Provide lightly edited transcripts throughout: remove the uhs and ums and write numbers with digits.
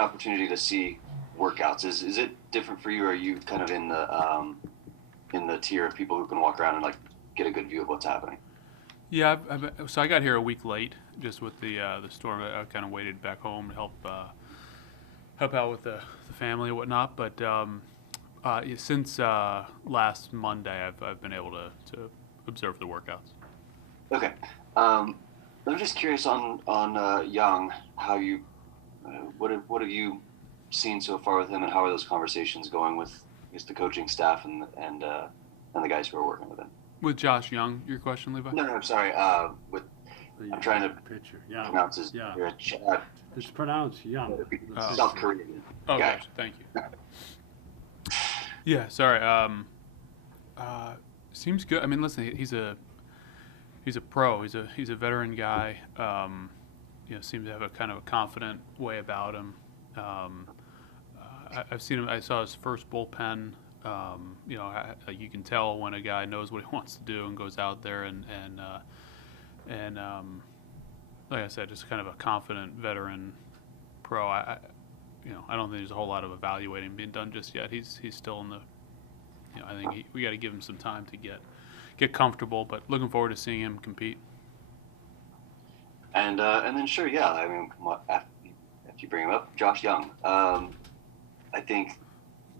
an opportunity to see workouts. Is it different for you, or are you kind of in the tier of people who can walk around and like get a good view of what's happening? Yeah, so I got here a week late, just with the storm. I kind of waited back home to help out with the family and whatnot. But since last Monday, I've been able to observe the workouts. Okay. I'm just curious on Jung, how you what have you seen so far with him, and how are those conversations going with just the coaching staff and the guys who are working with him? With Josh Jung, your question, Levi? No, I'm sorry. With I'm trying to Picture. Yeah. pronounce his Yeah. It's pronounced Young. South Korean. Oh, guy. gotcha. Thank you. Yeah, sorry. Seems good. I mean, listen, he's a pro. He's a veteran guy. Seems to have a kind of a confident way about him. I've seen him. I saw his first bullpen. You can tell when a guy knows what he wants to do and goes out there and like I said, just kind of a confident veteran pro. I don't think there's a whole lot of evaluating being done just yet. He's still in the. I think we got to give him some time to get comfortable. But looking forward to seeing him compete. And then sure, yeah. I mean, after you bring him up, Josh Jung. I think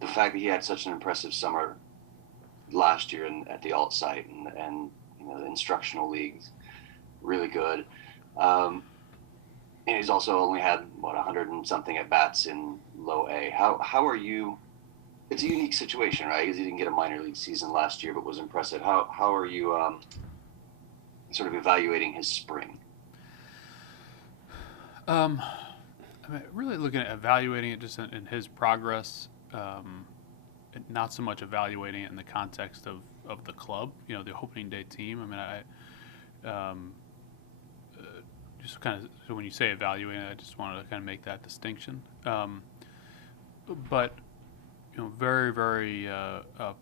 the fact that he had such an impressive summer last year at the alt site and the instructional leagues, really good. And he's also only had 100 and something at bats in low A. How are you? It's a unique situation, right? Because he didn't get a minor league season last year, but was impressive. How are you sort of evaluating his spring? Really looking at evaluating it just in his progress, not so much evaluating it in the context of the club, the opening day team. Just kind of, so when you say evaluating, I just wanted to kind of make that distinction. But very, very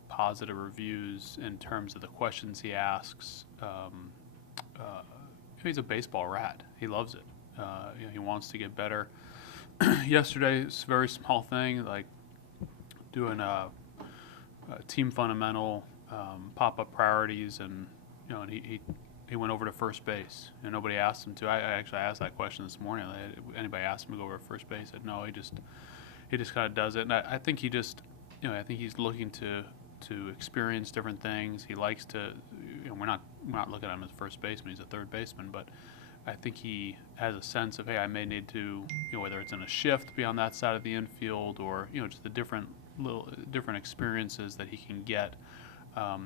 positive reviews in terms of the questions he asks. He's a baseball rat. He loves it. He wants to get better. Yesterday, it's a very small thing, like doing a team fundamental, pop-up priorities, and and he went over to first base, and nobody asked him to. I actually asked that question this morning. Anybody asked him to go over to first base? I said no. He just kind of does it, and I think he just, I think he's looking to experience different things. He likes to, we're not looking at him as first baseman. He's a third baseman, but I think he has a sense of, hey, I may need to, whether it's in a shift, be on that side of the infield, or just the different experiences that he can get.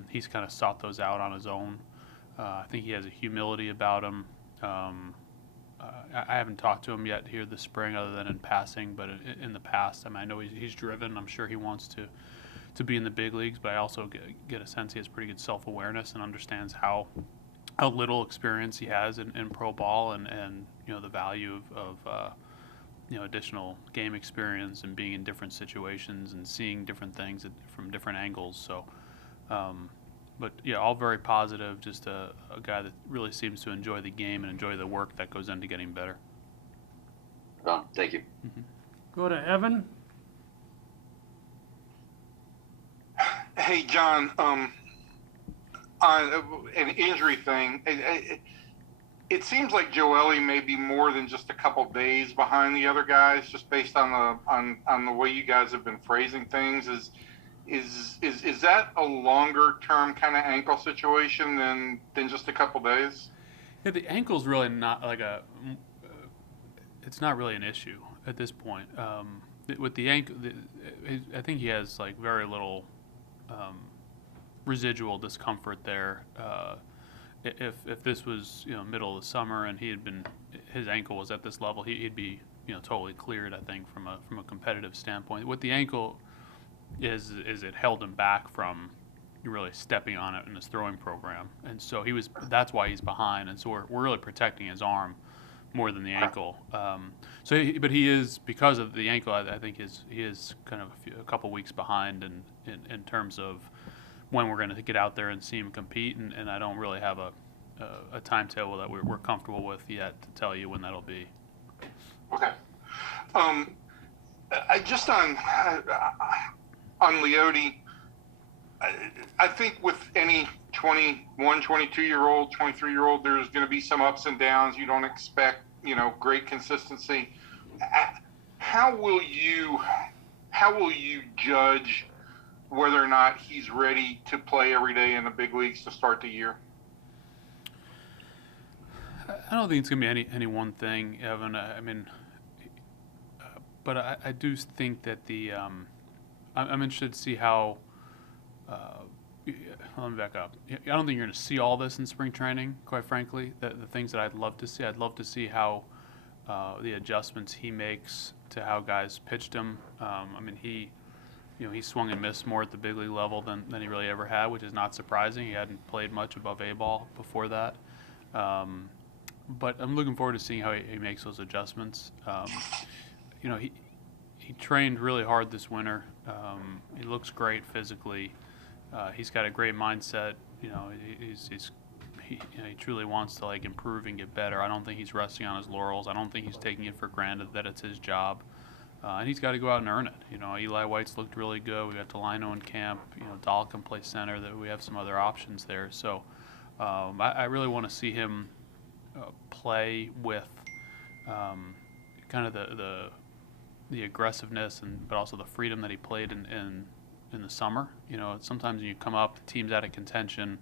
He's kind of sought those out on his own. I think he has a humility about him. I haven't talked to him yet here this spring, other than in passing. But in the past, I know he's driven. I'm sure he wants to be in the big leagues. But I also get a sense he has pretty good self-awareness and understands how little experience he has in pro ball, and the value of additional game experience and being in different situations and seeing different things from different angles. So. But yeah, all very positive. Just a guy that really seems to enjoy the game and enjoy the work that goes into getting better. Thank you. Mm-hmm. Go to Evan. Hey, John. On an injury thing, it seems like Joely may be more than just a couple days behind the other guys, just based on the way you guys have been phrasing things. Is that a longer term kind of ankle situation than just a couple days? Yeah, the ankle's really not it's not really an issue at this point. With the ankle, I think he has like very little residual discomfort there. If this was middle of the summer and his ankle was at this level, he'd be totally cleared. I think from a competitive standpoint. With the ankle, is it held him back from really stepping on it in his throwing program, and so that's why he's behind, and so we're really protecting his arm more than the ankle. But he is, because of the ankle, I think he is kind of a couple weeks behind in terms of when we're going to get out there and see him compete, and I don't really have a timetable that we're comfortable with yet to tell you when that'll be. Okay. Just on Leody, I think with any 21, 22-year-old, 23-year-old, there's going to be some ups and downs. You don't expect, great consistency. How will you judge whether or not he's ready to play every day in the big leagues to start the year? I don't think it's going to be any one thing, Evan. But I do think that I'm interested to see how. Let me back up. I don't think you're going to see all this in spring training, quite frankly. The things that I'd love to see how the adjustments he makes to how guys pitched him. He swung and missed more at the big league level than he really ever had, which is not surprising. He hadn't played much above A ball before that. But I'm looking forward to seeing how he makes those adjustments. He trained really hard this winter. He looks great physically. He's got a great mindset. He truly wants to improve and get better. I don't think he's resting on his laurels. I don't think he's taking it for granted that it's his job. And he's got to go out and earn it. Eli White's looked really good. We got Delino in camp. Dahl can play center. That we have some other options there. So I really want to see him play with kind of the aggressiveness but also the freedom that he played in the summer. Sometimes when you come up, the team's out of contention,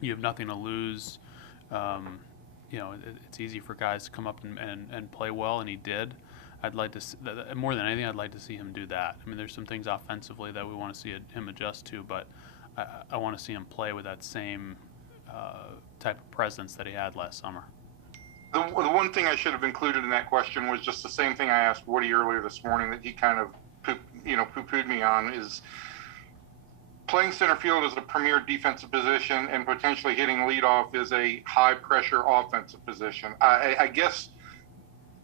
you have nothing to lose. It's easy for guys to come up and play well, and he did. I'd like to see, more than anything, I'd like to see him do that. There's some things offensively that we want to see him adjust to, but I want to see him play with that same type of presence that he had last summer. The one thing I should have included in that question was just the same thing I asked Woody earlier this morning that he kind of poo-pooed me on, is playing center field is a premier defensive position, and potentially hitting leadoff is a high-pressure offensive position. I guess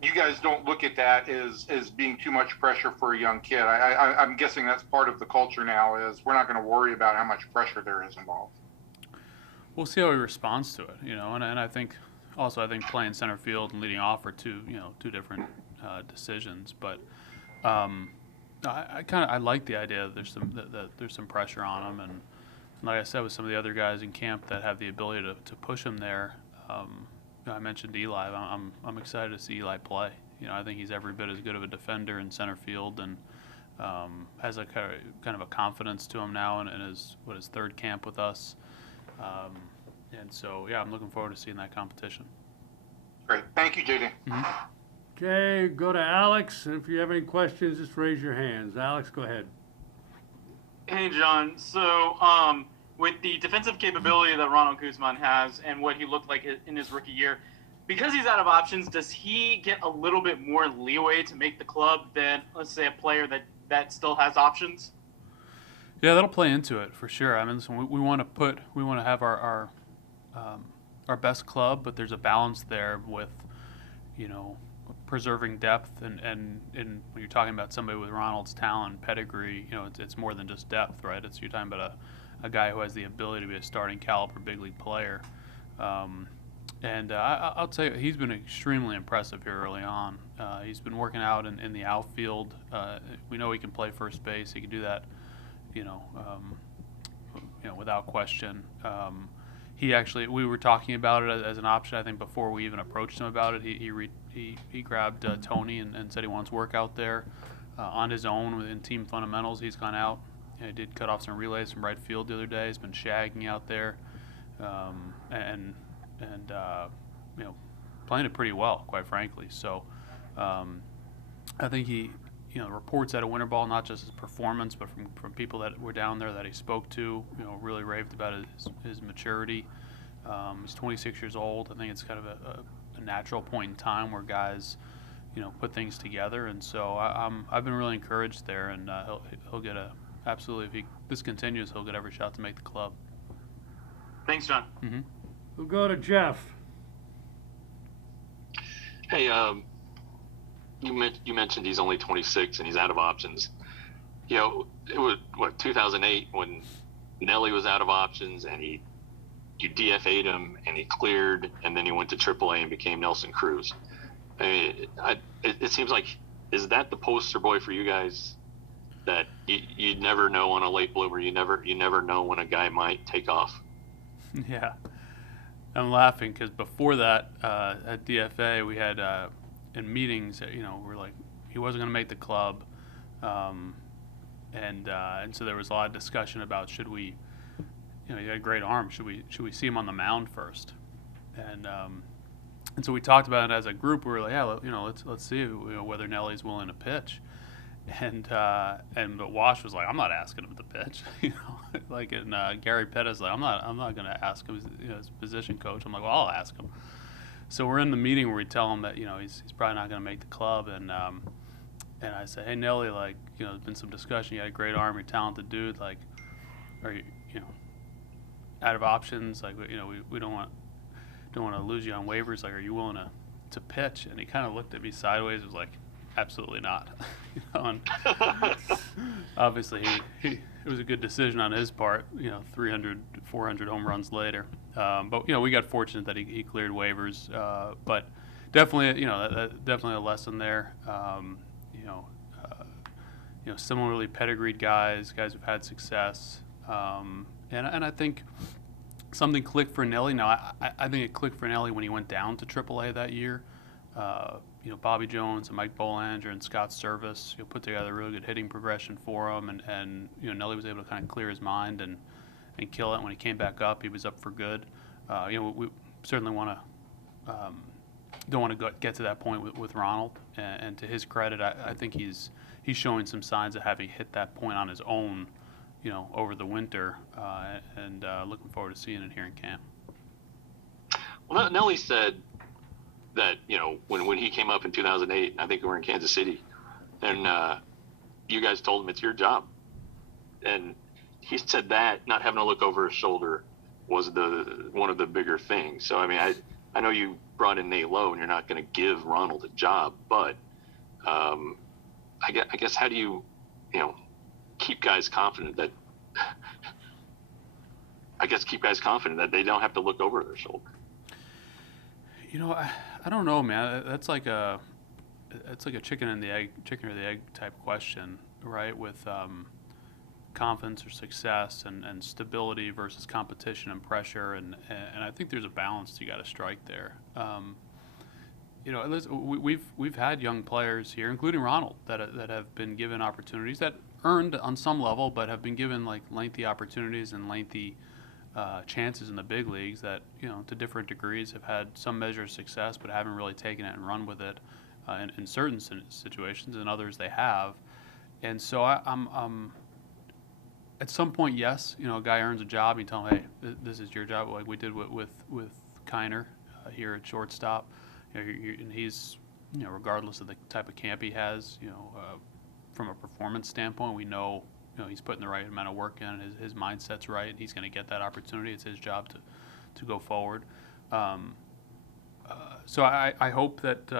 you guys don't look at that as being too much pressure for a young kid. I'm guessing that's part of the culture now, is we're not going to worry about how much pressure there is involved. We'll see how he responds to it, and I think playing center field and leading off are two different decisions, but I like the idea that there's some pressure on him, and like I said, with some of the other guys in camp that have the ability to push him there. I mentioned Eli. I'm excited to see Eli play. I think he's every bit as good of a defender in center field, and has a kind of a confidence to him now in his third camp with us. And so, I'm looking forward to seeing that competition. Great. Thank you, JD. Mm-hmm. Okay, go to Alex. And if you have any questions, just raise your hands. Alex, go ahead. Hey, John. So, with the defensive capability that Ronald Guzman has and what he looked like in his rookie year, because he's out of options, does he get a little bit more leeway to make the club than, let's say, a player that still has options? Yeah, that'll play into it for sure. We want to have our best club, but there's a balance there with, preserving depth and when you're talking about somebody with Ronald's talent, pedigree, it's more than just depth, right? You're talking about a guy who has the ability to be a starting caliber big league player. I'll tell you, he's been extremely impressive here early on. He's been working out in the outfield. We know he can play first base. He can do that, without question. We were talking about it as an option, I think, before we even approached him about it. He grabbed Tony and said he wants work out there on his own within team fundamentals. He's gone out. He did cut off some relays from right field the other day. He's been shagging out there, playing it pretty well, quite frankly. So I think he, reports out of winter ball, not just his performance, but from people that were down there that he spoke to, really raved about his maturity. He's 26 years old. I think it's kind of a natural point in time where guys, put things together. And so I've been really encouraged there, and he'll get absolutely, if this continues, he'll get every shot to make the club. Thanks, John. Mm-hmm. We'll go to Jeff. Hey, you mentioned he's only 26 and he's out of options. It was 2008 when Nelly was out of options, and you DFA'd him and he cleared, and then he went to AAA and became Nelson Cruz. It seems like is that the poster boy for you guys? That you never know on a late bloomer. You never know when a guy might take off. Yeah, I'm laughing because before that at DFA we had in meetings, we're like he wasn't going to make the club, and so there was a lot of discussion about should we, he had a great arm. Should we see him on the mound first? And so we talked about it as a group. We were like, yeah, let's see whether Nelly's willing to pitch. But Wash was like, I'm not asking him to pitch, like, and Gary Pettis like, I'm not going to ask him, as position coach. I'm like, well, I'll ask him. So we're in the meeting where we tell him that he's probably not going to make the club, and I say, hey Nelly, like, there's been some discussion. You had a great arm, you're a talented dude. Like, are you out of options? Like, we don't want to lose you on waivers. Like, are you willing to pitch? And he kind of looked at me sideways. Was like, absolutely not. And obviously it was a good decision on his part, 300, 400 home runs later. But we got fortunate that he cleared waivers. But definitely, definitely a lesson there. Similarly pedigreed guys who've had success. And I think something clicked for Nelly. Now, I think it clicked for Nelly when he went down to AAA that year. Bobby Jones and Mike Bolanger and Scott Service put together a really good hitting progression for him, and Nelly was able to kind of clear his mind and kill it. When he came back up, he was up for good. We certainly don't want to get to that point with Ronald, and to his credit, I think he's showing some signs of having hit that point on his own, over the winter, and looking forward to seeing it here in camp. Well, Nelly said that when he came up in 2008, I think we were in Kansas City, and you guys told him it's your job, and he said that not having to look over his shoulder was one of the bigger things. So I know you brought in Nate Lowe, and you're not going to give Ronald a job, but I guess how do you keep guys confident that they don't have to look over their shoulder? I don't know, man. That's like a chicken or the egg type question, right? With confidence or success and stability versus competition and pressure, and I think there's a balance you got to strike there. We've had young players here, including Ronald, that have been given opportunities that earned on some level, but have been given like lengthy opportunities and lengthy chances in the big leagues that, to different degrees have had some measure of success, but haven't really taken it and run with it in certain situations, and others they have. And so I'm at some point, yes, a guy earns a job, you tell him, hey, this is your job, like we did with Kiner here at shortstop. And he's, regardless of the type of camp he has, from a performance standpoint, we know, he's putting the right amount of work in, his mindset's right, and he's going to get that opportunity. It's his job to go forward. So I hope that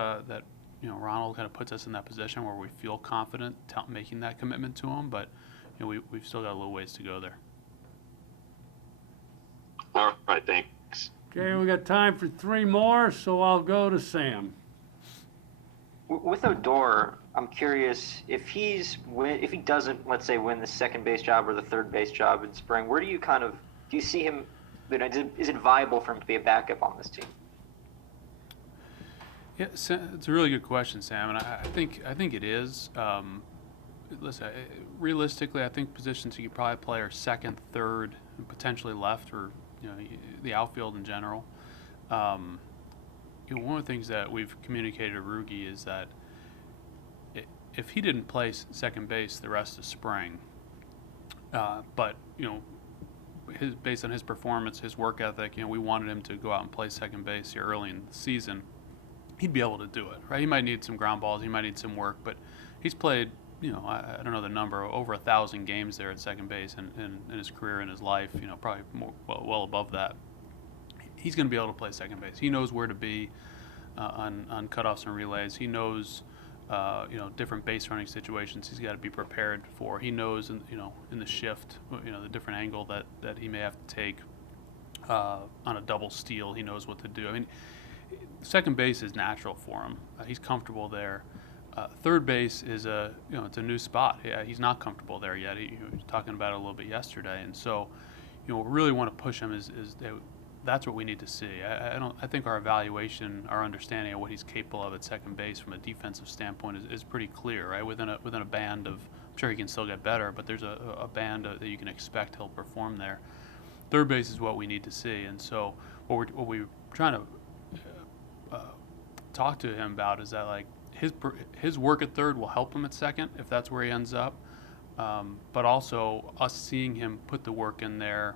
Ronald kind of puts us in that position where we feel confident making that commitment to him, but we've still got a little ways to go there. All right, thanks. Okay, we got time for 3 more, so I'll go to Sam. With Odor, I'm curious if he doesn't, let's say, win the second base job or the third base job in spring, where do you see him? Is it viable for him to be a backup on this team? Yeah, it's a really good question, Sam, and I think it is. Listen, realistically, I think positions you could probably play are second, third, and potentially left, or the outfield in general. One of the things that we've communicated to Rougned is that if he didn't play second base the rest of spring, but based on his performance, his work ethic, we wanted him to go out and play second base here early in the season, he'd be able to do it, right? He might need some ground balls, he might need some work, but he's played, I don't know the number, over 1,000 games there at second base in his career, in his life, probably more, well above that. He's going to be able to play second base. He knows where to be on cutoffs and relays. He knows, different base running situations he's got to be prepared for. He knows, in the shift, the different angle that he may have to take on a double steal. He knows what to do. Second base is natural for him. He's comfortable there. Third base is it's a new spot. Yeah, he's not comfortable there yet. He was talking about it a little bit yesterday, and so, we really want to push him. That's what we need to see. I think our evaluation, our understanding of what he's capable of at second base from a defensive standpoint is pretty clear, right? Within a band of, I'm sure he can still get better, but there's a band that you can expect he'll perform there. Third base is what we need to see, and so what we're trying to talk to him about is that, like, his work at third will help him at second if that's where he ends up, but also us seeing him put the work in there,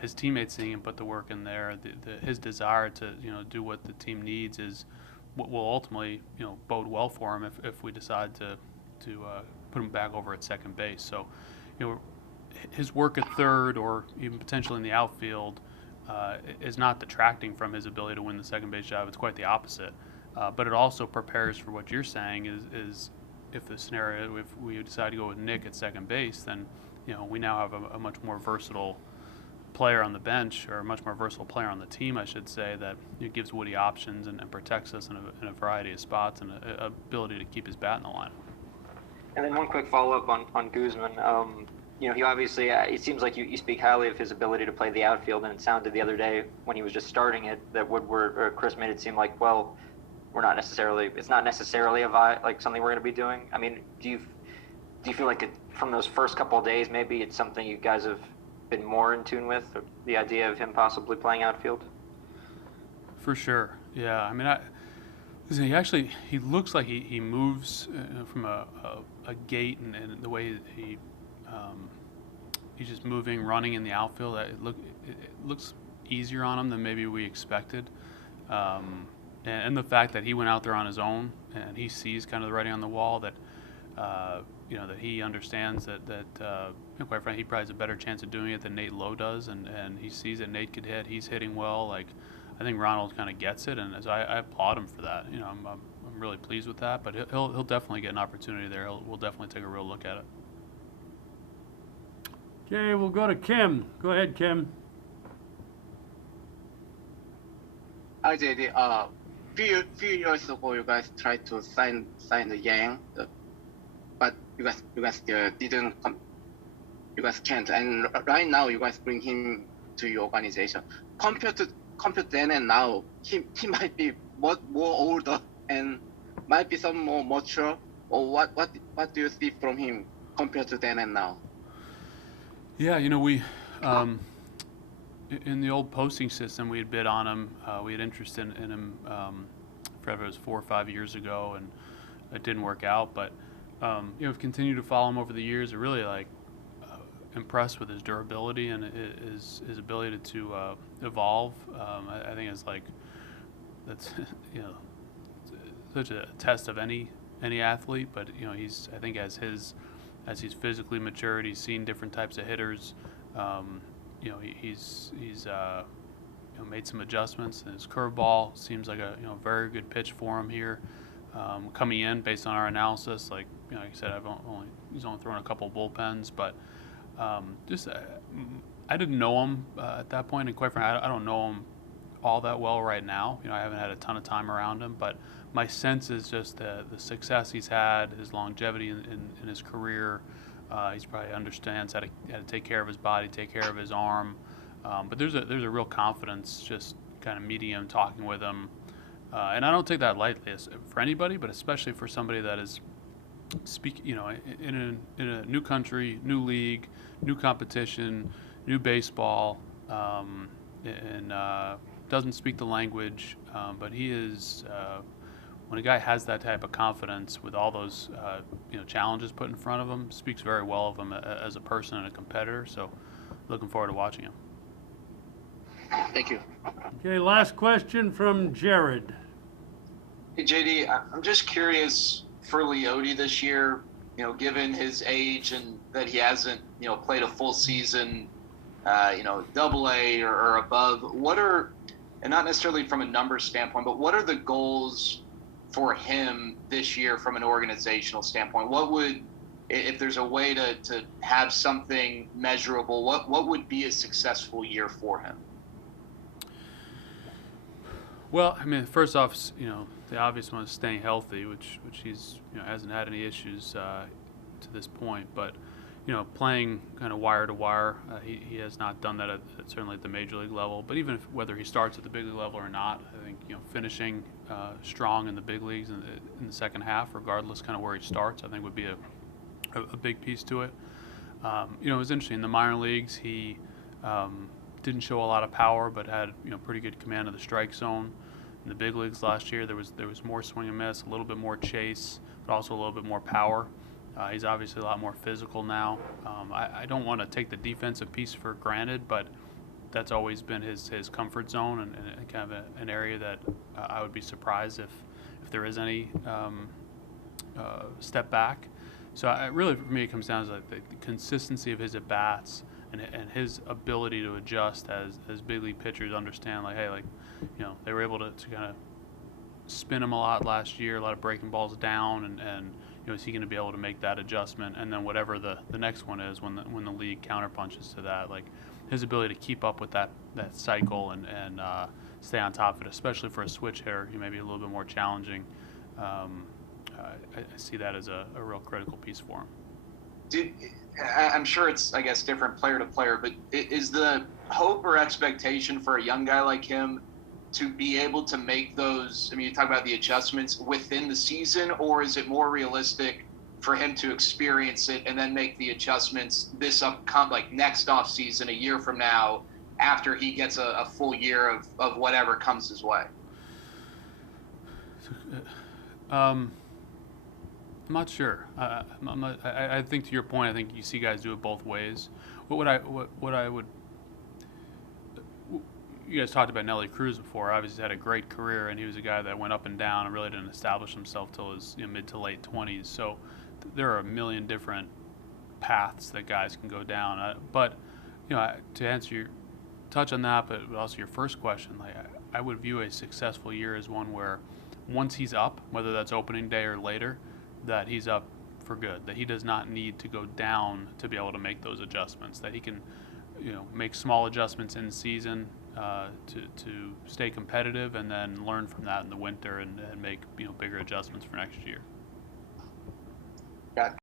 his teammates seeing him put the work in there, his desire to do what the team needs is what will ultimately bode well for him if we decide to put him back over at second base. So his work at third or even potentially in the outfield is not detracting from his ability to win the second base job. It's quite the opposite. But it also prepares for what you're saying is if the scenario, if we decide to go with Nick at second base, then we now have a much more versatile player on the bench, or a much more versatile player on the team, I should say, that gives Woody options and protects us in a variety of spots and a ability to keep his bat in the line. And then one quick follow-up on Guzman. He obviously, it seems like you speak highly of his ability to play the outfield, and it sounded the other day when he was just starting it that Woodward or Chris made it seem like, well, it's not necessarily like something we're going to be doing. I mean, do you feel like from those first couple of days, maybe it's something you guys have been more in tune with, the idea of him possibly playing outfield? For sure, yeah. I mean, he looks like he moves from a gait and the way he's just moving, running in the outfield. It looks easier on him than maybe we expected. And the fact that he went out there on his own and he sees kind of the writing on the wall that that he understands that quite frankly he probably has a better chance of doing it than Nate Lowe does, and he sees that Nate could hit. He's hitting well. Like, I think Ronald kind of gets it, and as I applaud him for that. I'm really pleased with that. But he'll definitely get an opportunity there. We'll definitely take a real look at it. Okay, we'll go to Kim. Go ahead, Kim. Hi, JD. Few years ago, you guys tried to sign the Yang, but you guys still didn't. You guys can't. And right now, you guys bring him to your organization. Compared then and now, he might be more older and might be some more mature. Or what do you see from him compared to then and now? Yeah, we in the old posting system, we had bid on him. We had interest in him. It was 4 or 5 years ago, and it didn't work out. But we've continued to follow him over the years. We're really impressed with his durability and his ability to evolve. I think that's such a test of any athlete. But I think as he's physically matured, he's seen different types of hitters. He's made some adjustments. And his curveball seems like a very good pitch for him here. Coming in based on our analysis, like I said, he's only thrown a couple bullpens, but I didn't know him at that point, and quite frankly, I don't know him all that well right now. I haven't had a ton of time around him, but my sense is just the success he's had, his longevity in his career. He's probably understands how to take care of his body, take care of his arm. But there's a real confidence just kind of meeting him, talking with him, and I don't take that lightly for anybody, but especially for somebody that is in a new country, new league, new competition, new baseball, and doesn't speak the language, but he is. When a guy has that type of confidence with all those challenges put in front of him, speaks very well of him as a person and a competitor. So, looking forward to watching him. Thank you. Okay, last question from Jared. Hey, JD, I'm just curious for Leody this year, given his age and that he hasn't, played a full season, double A or above, and not necessarily from a numbers standpoint, but what are the goals for him this year from an organizational standpoint? What would, if there's a way to have something measurable, what would be a successful year for him? Well, I mean, first off, The obvious one is staying healthy, which he's hasn't had any issues to this point. But playing kind of wire to wire, he has not done that certainly at the major league level. But even whether he starts at the big league level or not, I think finishing strong in the big leagues in the second half, regardless kind of where he starts, I think would be a big piece to it. It was interesting in the minor leagues. He didn't show a lot of power, but had pretty good command of the strike zone. In the big leagues last year, there was more swing and miss, a little bit more chase, but also a little bit more power. He's obviously a lot more physical now. I don't want to take the defensive piece for granted, but that's always been his comfort zone and kind of an area that I would be surprised if there is any step back. So really, for me, it comes down to the consistency of his at bats and his ability to adjust as big league pitchers understand, they were able to kind of spin him a lot last year, a lot of breaking balls down, and is he going to be able to make that adjustment? And then whatever the next one is, when the league counterpunches to that, like his ability to keep up with that cycle and stay on top of it, especially for a switch hitter, he may be a little bit more challenging. I see that as a real critical piece for him. I'm sure it's, I guess, different player to player, but is the hope or expectation for a young guy like him to be able to make those, you talk about the adjustments within the season, or is it more realistic for him to experience it and then make the adjustments next off season, a year from now, after he gets a full year of whatever comes his way? I'm not sure. I think to your point, I think you see guys do it both ways. You guys talked about Nelly Cruz before. Obviously, had a great career, and he was a guy that went up and down and really didn't establish himself till his mid to late 20s. So there are a million different paths that guys can go down. But to touch on that, but also your first question, I would view a successful year as one where once he's up, whether that's opening day or later, that he's up for good. That he does not need to go down to be able to make those adjustments. That he can, make small adjustments in season. To stay competitive, and then learn from that in the winter and make bigger adjustments for next year. Got